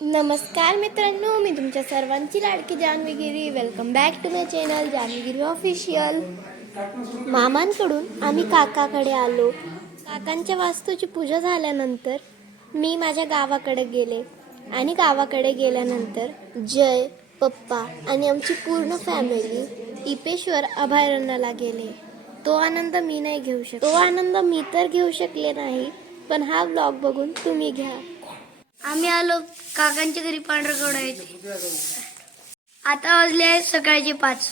नमस्कार मित्रांनो मी तुमच्या सर्वांची लाडकी Janhavigiri welcome back to my channel Janhavigiri official मामांकडून आम्ही काकाकडे आलो. काकांच्या वास्तूची पूजा झाल्यानंतर मी माझ्या गावाकडे गेले. आणि गावाकडे गेल्यानंतर जय पप्पा आणि आमची पूर्ण फॅमिली इपेश्वर अभयारण्याला गेले. तो आनंद मी नाही घेऊ शकतो. तो आनंद मी तर घेऊ शकले नाही पण हा ब्लॉग बघून तुम्ही घ्या. आम्ही आलो काकांच्या घरी पांढरकवडा येते आता वाजले आहेत सकाळचे पाच.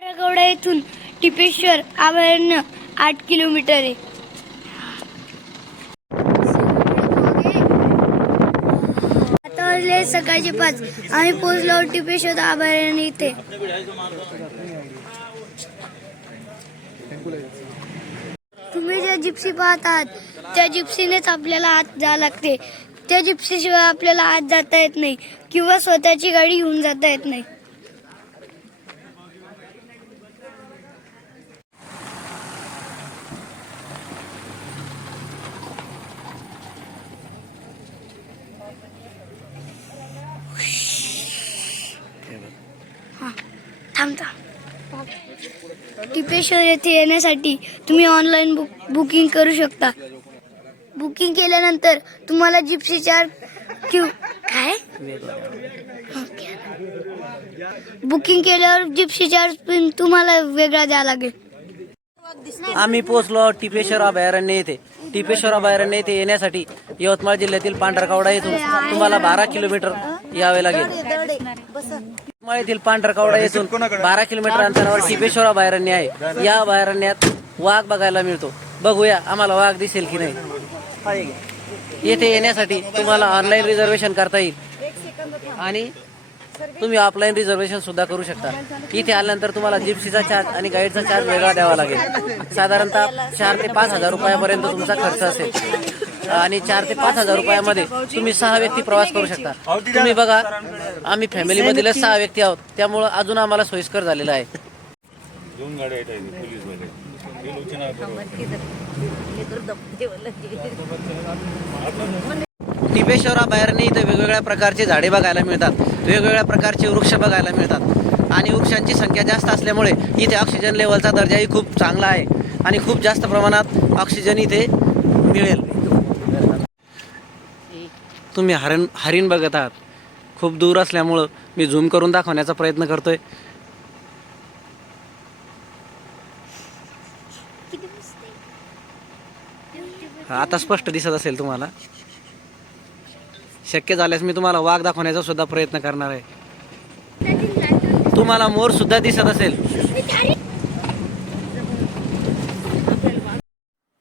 पांढरकवडा येथून टिपेश्वर अभयारण्य आठ किलोमीटर आहे. वाजले सकाळचे पाच. आम्ही पोहोचलो टिपेश्वर अभयारण्य इथे. तुम्ही ज्या जिप्सी पाहत आहात त्या जिप्सीनेच आपल्याला आत जावं लागते. त्या जिप्सीशिवाय आपल्याला आत जाता येत नाही किंवा स्वतःची गाडी घेऊन जाता येत नाही. थांबता. टिपेश्वर येथे येण्यासाठी तुम्ही ऑनलाईन बुक बुकिंग करू शकता. बुकिंग केल्यानंतर तुम्हाला जिप्सी चार्ज क्यू? काय बुकिंग केल्यावर जिप्सी चार्ज पण तुम्हाला वेगळा द्यावा लागेल. आम्ही पोहोचलो टिपेश्वर अभयारण्य येथे. टिपेश्वर अभयारण्य येथे येण्यासाठी यवतमाळ जिल्ह्यातील पांढरकावडा येथून तुम्हाला बारा किलोमीटर यावे लागेल. येथील पांढरकावडा येथून बारा किलोमीटर अंतरावर टिपेश्वर अभयारण्य आहे. या अभयारण्यात वाघ बघायला मिळतो. बघूया आम्हाला वाघ दिसेल की नाही. येथे येण्यासाठी तुम्हाला ऑनलाईन रिझर्वेशन करता येईल. आणि तुम्ही ऑफलाईन रिझर्वेशन सुद्धा करू शकता. इथे आल्यानंतर तुम्हाला जिप्सीचा चार्ज आणि गाईडचा चार्ज वेगळा द्यावा लागेल. साधारणतः चार ते पाच हजार रुपयापर्यंत तुमचा खर्च असेल. आणि चार ते पाच हजार रुपयामध्ये तुम्ही सहा व्यक्ती प्रवास करू शकता. तुम्ही बघा आम्ही फॅमिलीमधीलच सहा व्यक्ती आहोत. त्यामुळं अजून आम्हाला सोयीस्कर झालेलं आहे. दोन गाड्या आहेत पोलीस अभयारण्य इथे वेगवेगळ्या प्रकारचे झाडे बघायला मिळतात. वेगवेगळ्या प्रकारचे वृक्ष बघायला मिळतात. आणि वृक्षांची संख्या जास्त असल्यामुळे इथे ऑक्सिजन लेवलचा दर्जाही खूप चांगला आहे. आणि खूप जास्त प्रमाणात ऑक्सिजन इथे मिळेल. तुम्ही हरण हरिण बघत आहात. खूप दूर असल्यामुळं मी झूम करून दाखवण्याचा प्रयत्न करतोय. आता स्पष्ट दिसत असेल तुम्हाला. शक्य झाल्यास मी तुम्हाला वाघ दाखवण्याचा सुद्धा प्रयत्न करणार आहे. तुम्हाला मोर सुद्धा दिसत असेल.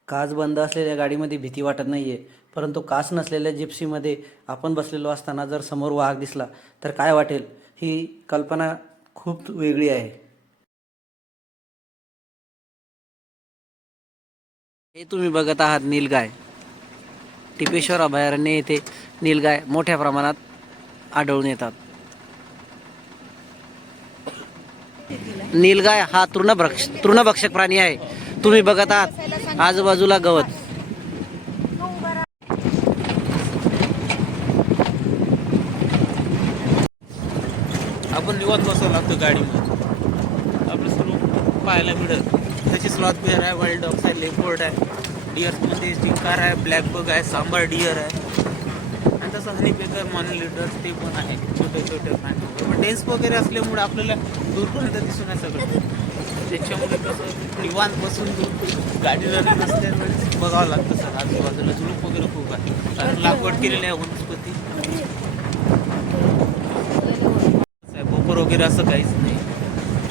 काच बंद असलेल्या गाडीमध्ये भीती वाटत नाहीये. परंतु कास नसलेल्या जिप्सीमध्ये आपण बसलेलो असताना जर समोर वाघ दिसला तर काय वाटेल? ही कल्पना खूप वेगळी आहे. हे तुम्ही बघत आहात नीलगाय. टिपेश्वर अभयारण्य येथे नीलगाय मोठ्या प्रमाणात आढळून येतात. नीलगाय हा तृणभक्ष तृणभक्षक प्राणी आहे. तुम्ही बघत आहात. आजूबाजूला गवत. आपण बसावं लागतं गाडीमध्ये. आपलं सर्व पाहायला मिळत त्याची स्लॉथ बिअर आहे वाईल्ड डॉग्स आहे लेपोर्ड आहे. डिअर्समध्ये स्टिंकार आहे ब्लॅक बग आहे सांबार डिअर आहे. आणि तसं हनी पेकर मॉनी लिडर्स ते पण आहे. छोटे छोटे प्राणी. पण डेन्स वगैरे असल्यामुळे आपल्याला दूरपर्यंत दिसून आहे सगळं. त्याच्यामुळे कसं निवांत बसून दूर गाडीला नसल्यामुळे बघावं लागतं सर. आजूबाजूला झुडूप वगैरे खूप आहे. कारण लागवड केलेली आहे वनस्पती आहे बोपर वगैरे असं काहीच नाही.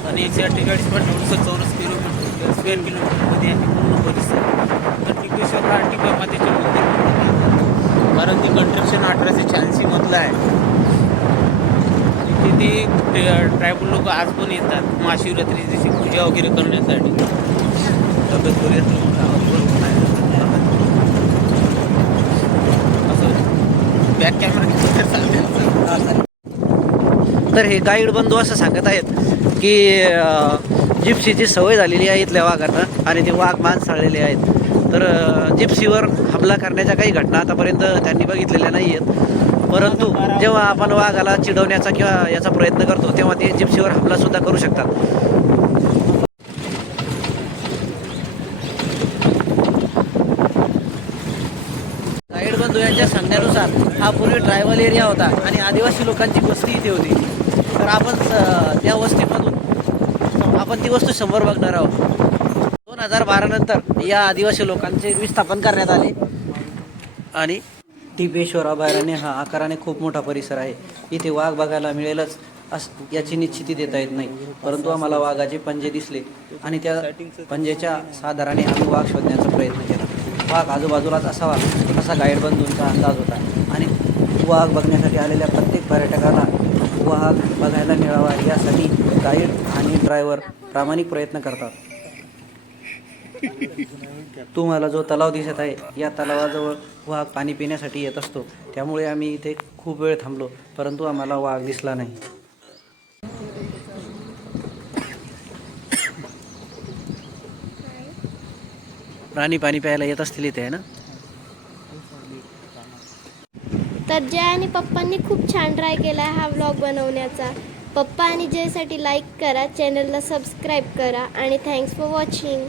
आणि एकशे अठ्ठेचाळीस पण नऊशे चौरस किलोमीटर स्क्वेअर किलोमीटरमध्ये आहे पूर्ण परिसर. तर टिपेश्वर हा टिपा मातेचे मंदिर कारण ते कंट्रक्शन अठराशे शहाऐंशीमधलं आहे. तिथे ते ट्रायबल लोक आज पण येतात महाशिवरात्री दिवशी पूजा वगैरे करण्यासाठी. तब्येत बॅक कॅमेरा चालते. तर हे गाईड बंधू असं सांगत आहेत की जिप्सीची सवय झालेली आहे इथल्या वाघांना आणि ते वाघ माणसाळलेले आहेत. तर जिप्सीवर हमला करण्याच्या काही घटना आतापर्यंत त्यांनी बघितलेल्या नाही आहेत. परंतु जेव्हा आपण वाघाला चिडवण्याचा किंवा याचा प्रयत्न करतो तेव्हा ते जिप्सीवर हमला सुद्धा करू शकतात. गाईड बंधू यांच्या सांगण्यानुसार हा पूर्वी ट्रायबल एरिया होता आणि आदिवासी लोकांची वस्ती इथे होती. तर आपण त्या वस्तीमधून आपण ती वस्तू शंभर बघणार आहोत. दोन हजार बारा नंतर या आदिवासी लोकांचे विस्थापन करण्यात आले. आणि टिपेश्वर अभयारण्य हा आकाराने खूप मोठा परिसर आहे. इथे वाघ बघायला मिळेलच अस याची निश्चिती देता येत नाही. परंतु आम्हाला वाघाचे पंजे दिसले आणि त्या पंजेच्या साधाराने आम्ही वाघ शोधण्याचा प्रयत्न केला. वाघ आजूबाजूलाच असावा असा गाईड बंधूंचा अंदाज होता. आणि वाघ बघण्यासाठी आलेल्या प्रत्येक पर्यटकाला वाहक बघायला मिळावा यासाठी गाईड आणि ड्रायव्हर प्रामाणिक प्रयत्न करतात. तुम्हाला जो तलाव दिसत आहे या तलावाजवळ वाघ पाणी पिण्यासाठी येत असतो. त्यामुळे आम्ही इथे खूप वेळ थांबलो परंतु आम्हाला वाघ दिसला नाही. प्राणी पाणी प्यायला येत असतील इथे आहे ना? तर जय आणि पप्पांनी खूप छान ट्राय केला आहे हा व्लॉग बनवण्याचा. पप्पा आणि जयसाठी लाईक करा चॅनलला सबस्क्राईब करा आणि थँक्स फॉर वॉचिंग